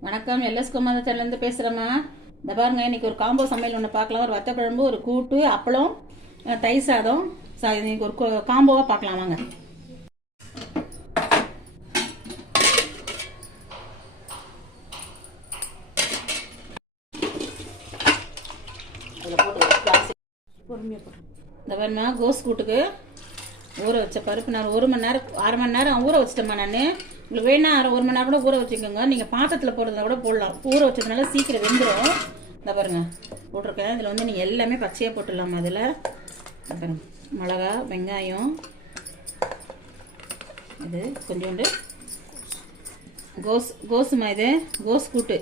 வணக்கம் எல்எஸ் குமார் சேனல்லேருந்து பேசுகிறேம்மா இந்த பாருங்க இன்னைக்கு ஒரு காம்போ சமையல் ஒன்று பார்க்கலாம். ஒரு வத்த குழம்பு ஒரு கூட்டு அப்பளம் அஹ், தயிர் சாதம். சா- இன்னைக்கு ஒரு காம்போவாக காம்போவா பார்க்கலாம் வாங்க. பொறுமையாக போட்டு இந்த பாருமா கோஸ் கூட்டுக்கு ஊற வச்ச பருப்பு நான் ஒரு மணி நேரம் அரை மணி நேரம் ஊற வச்சிட்டேம்மா நான். உங்களுக்கு வேணா அரை ஒரு மணி நேரம் கூட ஊற வச்சுக்கோங்க. நீங்கள் பாத்திரத்தில் போடுறதா கூட போடலாம். ஊற வச்சதுனால சீக்கிரம் வெந்துடும் இந்த பாருங்க. போட்டிருக்கேன். இதில் வந்து நீங்கள் எல்லாமே பச்சையாக போட்டுடலாம் அதில்? பாருங்க. மிளகா வெங்காயம். இது கொஞ்சோண்டு. கோஸ் கோஸுமா இது? கோஸ் கூட்டு.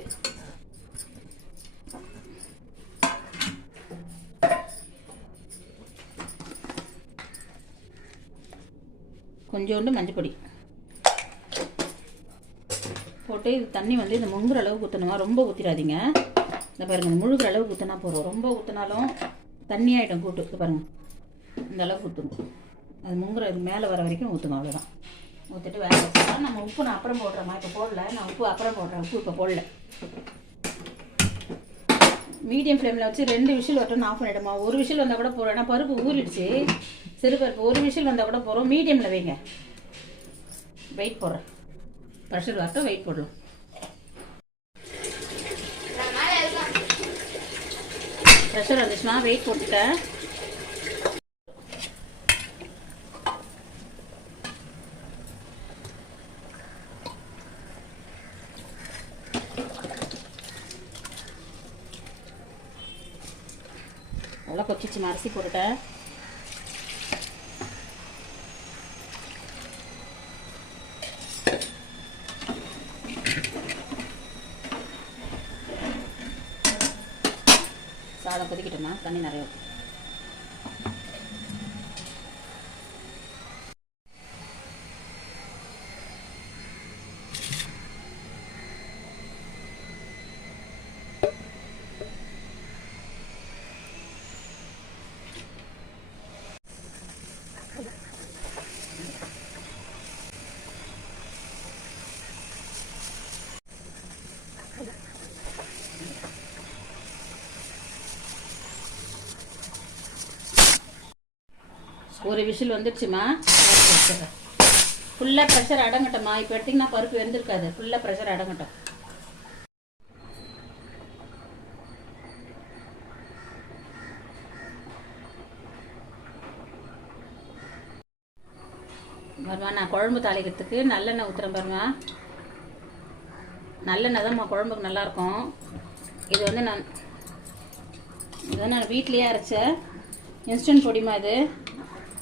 கொஞ்சோண்டு மஞ்சப்பொடி. போட்டு இது தண்ணி வந்து இந்த முங்குற அளவுக்கு ஊற்றணுமா ரொம்ப ஊற்றிடாதீங்க இந்த பாருங்கள் இந்த முழுகிற அளவுக்கு ஊற்றினா போகிறோம் ரொம்ப ஊற்றினாலும் தண்ணி ஆகிடும் கூட்டு. இது பாருங்க. இந்த அளவுக்கு ஊற்றுங்க அது முங்குற இது மேலே வர வரைக்கும் ஊற்றுங்க அவ்வளோதான் ஊற்றிட்டு வேக வச்சுக்கலாம். நம்ம உப்பு நான் அப்புறம் போடுறேம்மா இப்போ போடல. நான் உப்பு அப்புறம் போடுறேன். உப்பு இப்போ போடல. மீடியம் ஃப்ளேமில் வச்சு ரெண்டு விஷில் வரட்டும். ஆஃப் பண்ணிவிடுமா ஒரு விஷில் வந்தால் கூட போகிறோம் ஏன்னா பருப்பு ஊறிடுச்சு. சிறு பருப்பு ஒரு விஷில் வந்தால் கூட போகிறோம் மீடியமில் வைங்க. வெயிட் போடுறேன். ப்ரெஷர் வரட்டும் வெயிட் போடலாம் ப்ரெஷர் வந்துச்சுன்னா வெயிட் போட்டுட்டேன் நல்லா கொச்சிச்சு அரிசி போட்டுட்டேன் அதை கொதிக்கிட்டோமா தண்ணி நிறைய ஊத்து. ஒரு விசில் வந்துடுச்சுமா? ஃபுல்லாக ப்ரெஷர் அடங்கட்டம்மா. இப்போ எடுத்திங்கன்னா பருப்பு வெந்திருக்காது. ஃபுல்லாக ப்ரெஷர் அடங்கட்டும். பாருமா நான் குழம்பு தாளிக்கிறதுக்கு நல்லெண்ணெய் ஊற்றுறேன் பாருங்க நல்லெண்ணெய் தான்மா குழம்புக்கு நல்லாயிருக்கும். இது வந்து நான் இது வந்து நான் வீட்லேயே அரைச்ச இன்ஸ்டன்ட் பொடிமா இது.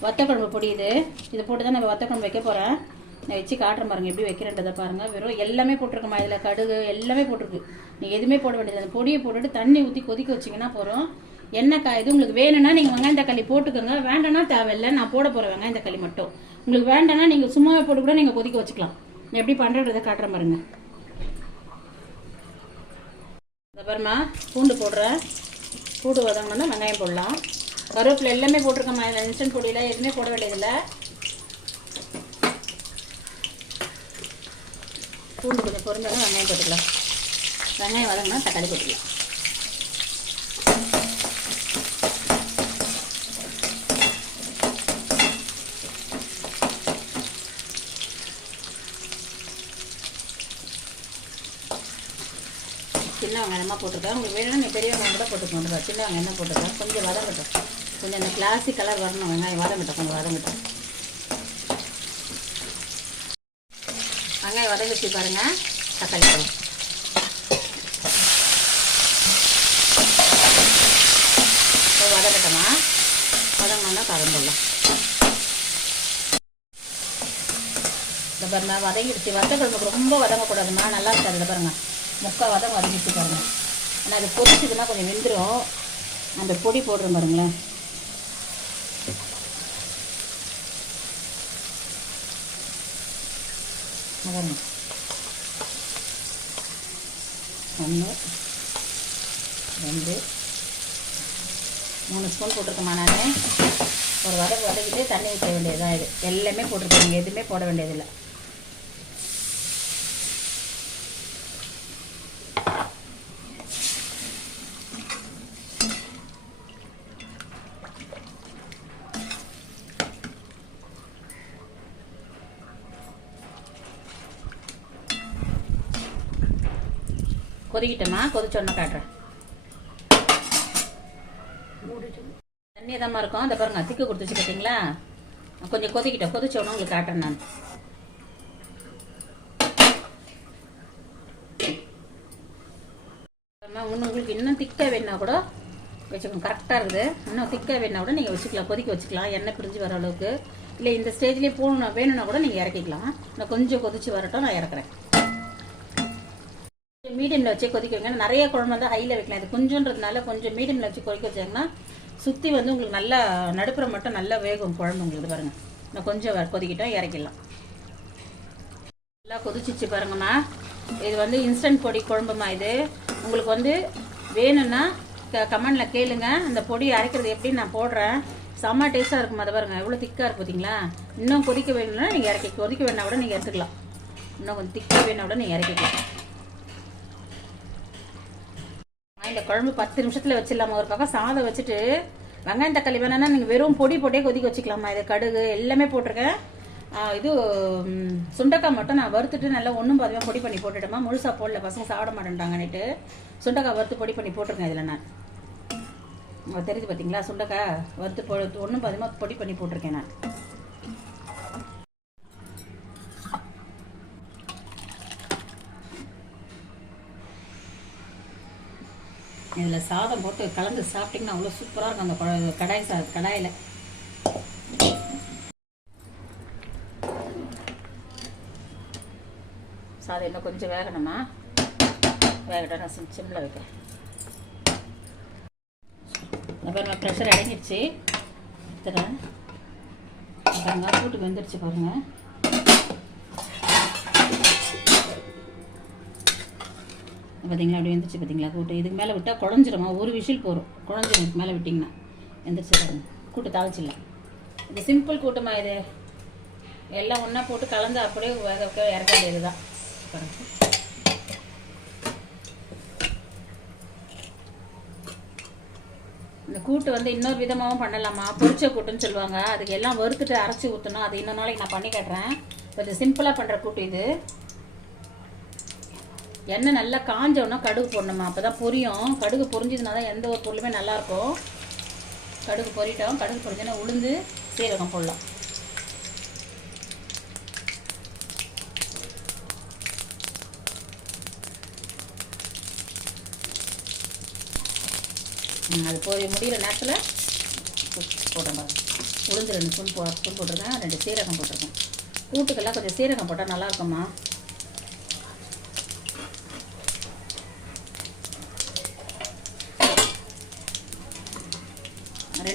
வத்தக்குழம்பு பொடி இது. இதை போட்டு தான் நம்ம வத்தக்குழம்பு வைக்க போகிறேன் நான் வச்சு காட்டுறேன் பாருங்கள் எப்படி வைக்கிறேன்றதை பாருங்கள் வெறும் எல்லாமே போட்டிருக்கோம்மா இதில் கடுகு எல்லாமே போட்டிருக்கு. நீங்கள் எதுவுமே போட வேண்டியது அந்த பொடியை போட்டுட்டு தண்ணி ஊற்றி கொதிக்க வச்சிங்கன்னா போகிறோம் எண்ணெய் இது உங்களுக்கு வேணும்னா நீங்கள் வெங்காயம் தக்காளி போட்டுக்கோங்க. வேண்டாம்னா தேவையில்லை நான் போட போகிறேன் வெங்காயம் தக்காளி மட்டும். உங்களுக்கு வேண்டாம்னா நீங்கள் சும்மாவே போட்டு கூட நீங்கள் கொதிக்க வச்சுக்கலாம். நான் எப்படி பண்ணுறதை காட்டுறேன் பாருங்கள் அப்புறமா பூண்டு போடுறேன். பூண்டு வதங்கினா வெங்காயம் போடலாம். கருவேப்பில் எல்லாமே போட்டிருக்கோம்மா. இதில் இன்ஸ்டன்ட் பொடியில் எதுவுமே போட வேண்டியதில்லை. பூண்டு கொஞ்சம் பொருந்தாலும் வெங்காயம் போட்டுக்கலாம். வெங்காயம் வதங்கினா தக்காளி போட்டுக்கலாம். சின்ன வெங்காயமாக போட்டுருக்கேன். உங்களுக்கு வேணும்னா நீ பெரிய வெங்காயம் கூட போட்டுக்கோங்க. சின்ன வெங்காயம் என்ன போட்டிருக்கேன். கொஞ்சம் வதங்கட்டும். கொஞ்சம் அந்த கிளாசிக் கலர் வரணும். வெங்காயம் வதங்கிட்டோம் கொஞ்சம் வதங்கிட்டோம். வெங்காயம் வதங்கிச்சு பாருங்கள் தக்காளி பழம். வதக்கட்டோமா வதங்கினா வதங்கினோன்னா போடலாம். இந்த பாருங்க வதங்கிடுச்சு. வத்த ரொம்ப வதங்கக்கூடாதுமா? நல்லா இருக்காது. இதை பாருங்க. முக்கால் வதங்க வதங்கிடுச்சு பாருங்க. ஆனால் அது பொரிச்சதுன்னா கொஞ்சம் வெந்துடும் அந்த பொடி போடுறோம் பாருங்களேன். பாருங்க ஒன்று ரெண்டு மூணு ஸ்பூன் போட்டிருக்கேம்மா நான் ஒரு வதக்கு வதக்கிட்டு தண்ணி ஊற்ற வேண்டியதுதான். இது எல்லாமே போட்டிருக்கேன் நீங்கள் எதுவுமே போட வேண்டியதில்லை. கொதிக்கிட்டோமா? கொதிச்சோடனே காட்டுறேன். தண்ணி தான் இருக்கும். அந்த பாருங்க திக்கு கொடுத்துச்சு பார்த்தீங்களா கொஞ்சம் கொதிக்கிட்டோம். உடனே உங்களுக்கு காட்டுறேன் நான். இன்னும் உங்களுக்கு இன்னும் திக்காக வேணா கூட வச்சுக்கணும் கரெக்டாக இருக்குது. இன்னும் திக்காக வேணா கூட நீங்கள் வச்சுக்கலாம். கொதிக்க வச்சுக்கலாம். எண்ணெய் பிரிஞ்சு வர அளவுக்கு. இல்லை இந்த ஸ்டேஜ்லேயே போகணும் வேணும்னா கூட நீங்கள் இறக்கிக்கலாம். நான் கொஞ்சம் கொதிச்சு வரட்டும் நான் இறக்குறேன். மீடியமில் வச்சே கொதிக்க வைங்க நிறைய குழம்பு வந்து ஹையில் வைக்கலாம். இது கொஞ்சன்றதுனால கொஞ்சம் மீடியமில் வச்சு கொதிக்க வச்சாங்கன்னா சுற்றி வந்து உங்களுக்கு நல்லா நடுப்புற மட்டும் நல்லா வேகும் குழம்பு உங்களுக்கு பாருங்க. நான் கொஞ்சம் கொதிக்கிட்டோம் இறக்கிடலாம். நல்லா கொதிச்சிச்சு பாருங்கம்மா. இது வந்து இன்ஸ்டன்ட் பொடி குழம்புமா இது. உங்களுக்கு வந்து வேணும்னா க கமெண்டில் கேளுங்க. அந்த பொடி அரைக்கிறது எப்படி நான் போடுறேன். செம்ம டேஸ்ட்டாக இருக்கும் அதை பாருங்கள் எவ்வளோ திக்காக இருக்கு பார்த்தீங்களா இன்னும் கொதிக்க வேணும்னா நீங்கள் இறக்கி கொதிக்க வேணா கூட நீங்கள் எடுத்துக்கலாம். இன்னும் கொஞ்சம் திக்காக வேணா கூட நீங்கள் இறக்கிக்கலாம். இந்த குழம்பு பத்து நிமிஷத்தில் வச்சிடலாமா? ஒரு பக்கம் சாதம் வச்சுட்டு வெங்காயம் தக்காளி வேணாம்னா நீங்கள் வெறும் பொடி போட்டே கொதிக்க வச்சுக்கலாமா இது கடுகு எல்லாமே போட்டிருக்கேன். இது சுண்டக்காய் மட்டும் நான் வறுத்துட்டு நல்லா ஒன்றும் பாதிமாக பொடி பண்ணி போட்டுட்டோமா முழுசாக போடல பசங்க சாப்பிட மாட்டேன்ட்டாங்கன்னுட்டு சுண்டக்காய் வறுத்து பொடி பண்ணி போட்டிருக்கேன் இதில் நான். தெரியுது பார்த்தீங்களா சுண்டக்காய் வறுத்து போ ஒன்றும் பாதிமாக பொடி பண்ணி போட்டிருக்கேன் நான். இதில் சாதம் போட்டு கலந்து சாப்பிட்டிங்கன்னா அவ்வளோ சூப்பராக இருக்கும் அந்த குழ- கடாய் சா கடாயில். சாதம் இன்னும் கொஞ்சம் வேகணுமா? வேகட்டும் நான் சிம் சிம்மில் வைக்கிறேன். அப்புறம் ப்ரெஷர் அடங்கிடுச்சு. தரேன் பாருங்க கூட்டு பாருங்கள் பார்த்தீங்களா அப்படி எந்திரிச்சு பார்த்தீங்களா கூட்டு இதுக்கு மேலே விட்டால் குழஞ்சிருமா? ஒரு விசில் போகிறோம் குழஞ்சிரும் இதுக்கு மேலே விட்டிங்கன்னா. எந்திரிச்சு பாருங்க. கூட்டு தாளிச்சிடலாம். இது சிம்பிள் கூட்டமா இது? எல்லாம் ஒன்றா போட்டு கலந்து அப்படியே வேக வைக்க இறக்க வேண்டியது தான் பாருங்க. இந்த கூட்டு வந்து இன்னொரு விதமாகவும் பண்ணலாமா? பொரிச்ச கூட்டுன்னு சொல்லுவாங்க. அதுக்கு எல்லாம் வறுத்துட்டு அரைச்சி ஊற்றணும் அது இன்னொரு நாளைக்கு நான் பண்ணி காட்டுறேன். கொஞ்சம் சிம்பிளாக பண்ணுற கூட்டு இது. எண்ணெய் நல்லா காஞ்சோன்னா கடுகு போடணுமா? அப்போ தான் பொரியும். கடுகு பொரிஞ்சதுனா தான் எந்த ஒரு பொருளுமே நல்லாயிருக்கும். கடுகு பொரிட்டோம். கடுகு பொரிஞ்சோன்னா உளுந்து சீரகம் போடலாம். அது போய் முடிகிற நேரத்தில் போடுறேன் உளுந்து ரெண்டு ஸ்பூன் போ ஸ்பூன் போட்டிருக்கேன். ரெண்டு சீரகம் போட்டிருக்கேன். கூட்டுக்கெல்லாம் கொஞ்சம் சீரகம் போட்டால் நல்லா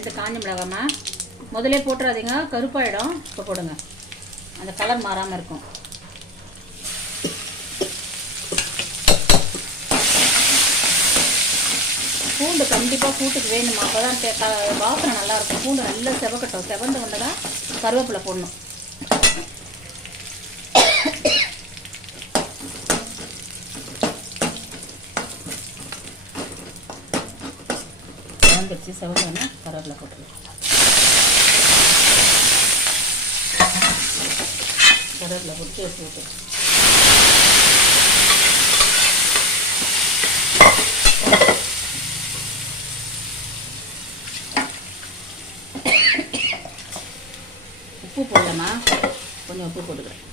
ரெண்டு காஞ்ச மிளகாமா? முதலே போட்டுறாதீங்க கருப்பாயிடும். இப்போ போடுங்க. அந்த கலர் மாறாமல் இருக்கும். பூண்டு கண்டிப்பாக கூட்டுக்கு வேணுமா? அப்போ தான் வாசனை நல்லாயிருக்கும் பூண்டு நல்லா செவக்கட்டும். செவந்து உடனே தான் கருவேப்பிலை போடணும். கடிச்சு செவந்தோடனே கருவேப்பிலை போட்டுருலாம் கருவேப்பிலை போட்டு எடுத்து விட்டு உப்பு போடலாமா? கொஞ்சம் உப்பு போட்டுக்கிறேன்.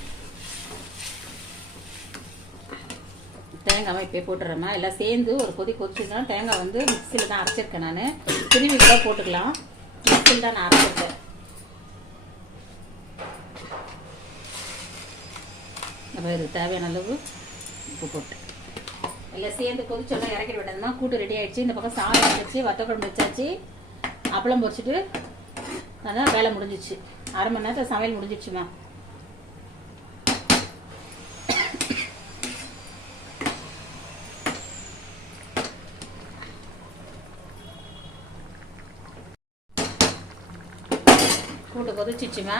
தேங்காவை இப்போ போட்டுறேம்மா எல்லாம் சேர்ந்து ஒரு கொதி கொதிச்சுன்னா தேங்காய் வந்து மிக்சியில் தான் அரைச்சிருக்கேன் நான். திருவி கூட போட்டுக்கலாம். மிக்சியில் தான் நான் அரைச்சிருக்கேன் அப்போ இதுக்கு தேவையான அளவு உப்பு போட்டு. எல்லாம் சேர்ந்து கொதிச்சோன்னா இறக்கி விட்டதுமா கூட்டு ரெடி ஆயிடுச்சு. இந்த பக்கம் சாதம் வச்சு வத்த குழம்பு வச்சாச்சு. அப்பளம் பொரிச்சிட்டு அதான் வேலை முடிஞ்சிச்சு. அரை மணி நேரத்தில் சமையல் முடிஞ்சிடுச்சுமா போட்டு கொதிச்சிச்சுங்க.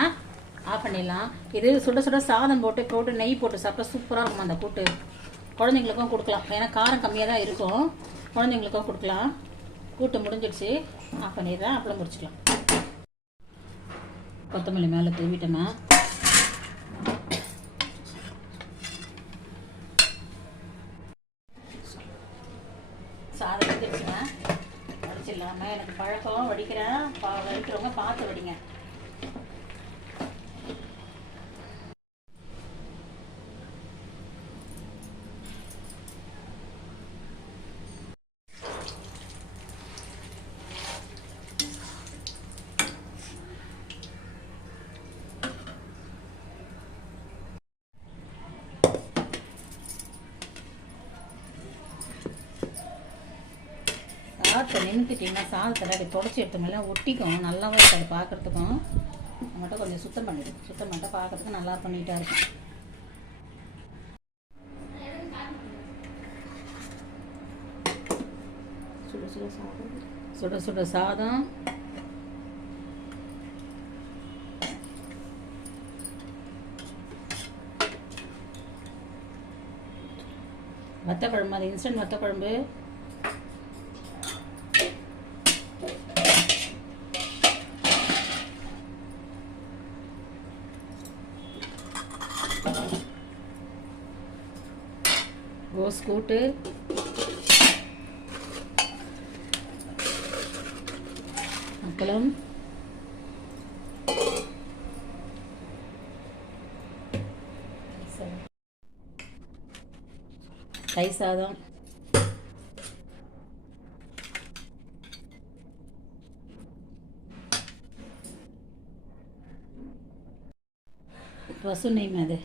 ஆஃப் பண்ணிடலாம். இது சுட சுட சாதம் போட்டு போட்டு நெய் போட்டு சாப்பிட்டா சூப்பராக இருக்கும் அந்த கூட்டு. குழந்தைங்களுக்கும் கொடுக்கலாம். ஏன்னா காரம் கம்மியாக தான் இருக்கும். குழந்தைங்களுக்கும் கொடுக்கலாம். கூட்டு முடிஞ்சிடுச்சு. ஆஃப் பண்ணிடுறேன். அப்புறம் முடிச்சுக்கலாம். கொத்தமல்லி மேலே தூவிட்டேம்மா. வந்துடுச்சுங்க வடிச்சிடலாமா. எனக்கு பழக்கம். வடிக்கிறேன். பா வடிக்கிறவங்க பார்த்து வடிங்க. நின்றுட்டிங்கன்னா சாதத்தில் அப்படி தொடச்சி எடுத்தோம்னா ஒட்டிக்கும். நல்லாவே இருக்காது பார்க்குறதுக்கும். மட்டும் கொஞ்சம் சுத்தம் பண்ணிவிடும் சுத்தம் பண்ணிட்டு பார்க்குறதுக்கு நல்லா பண்ணிகிட்டா இருக்கும். சுட சுட சாதம். சுட சுட சாதம். வத்த குழம்பு அது இன்ஸ்டன்ட் வத்த குழம்பு ரோஸ் கூட்டு அப்பளம் தயிர் சாதம். பசு நெய் அது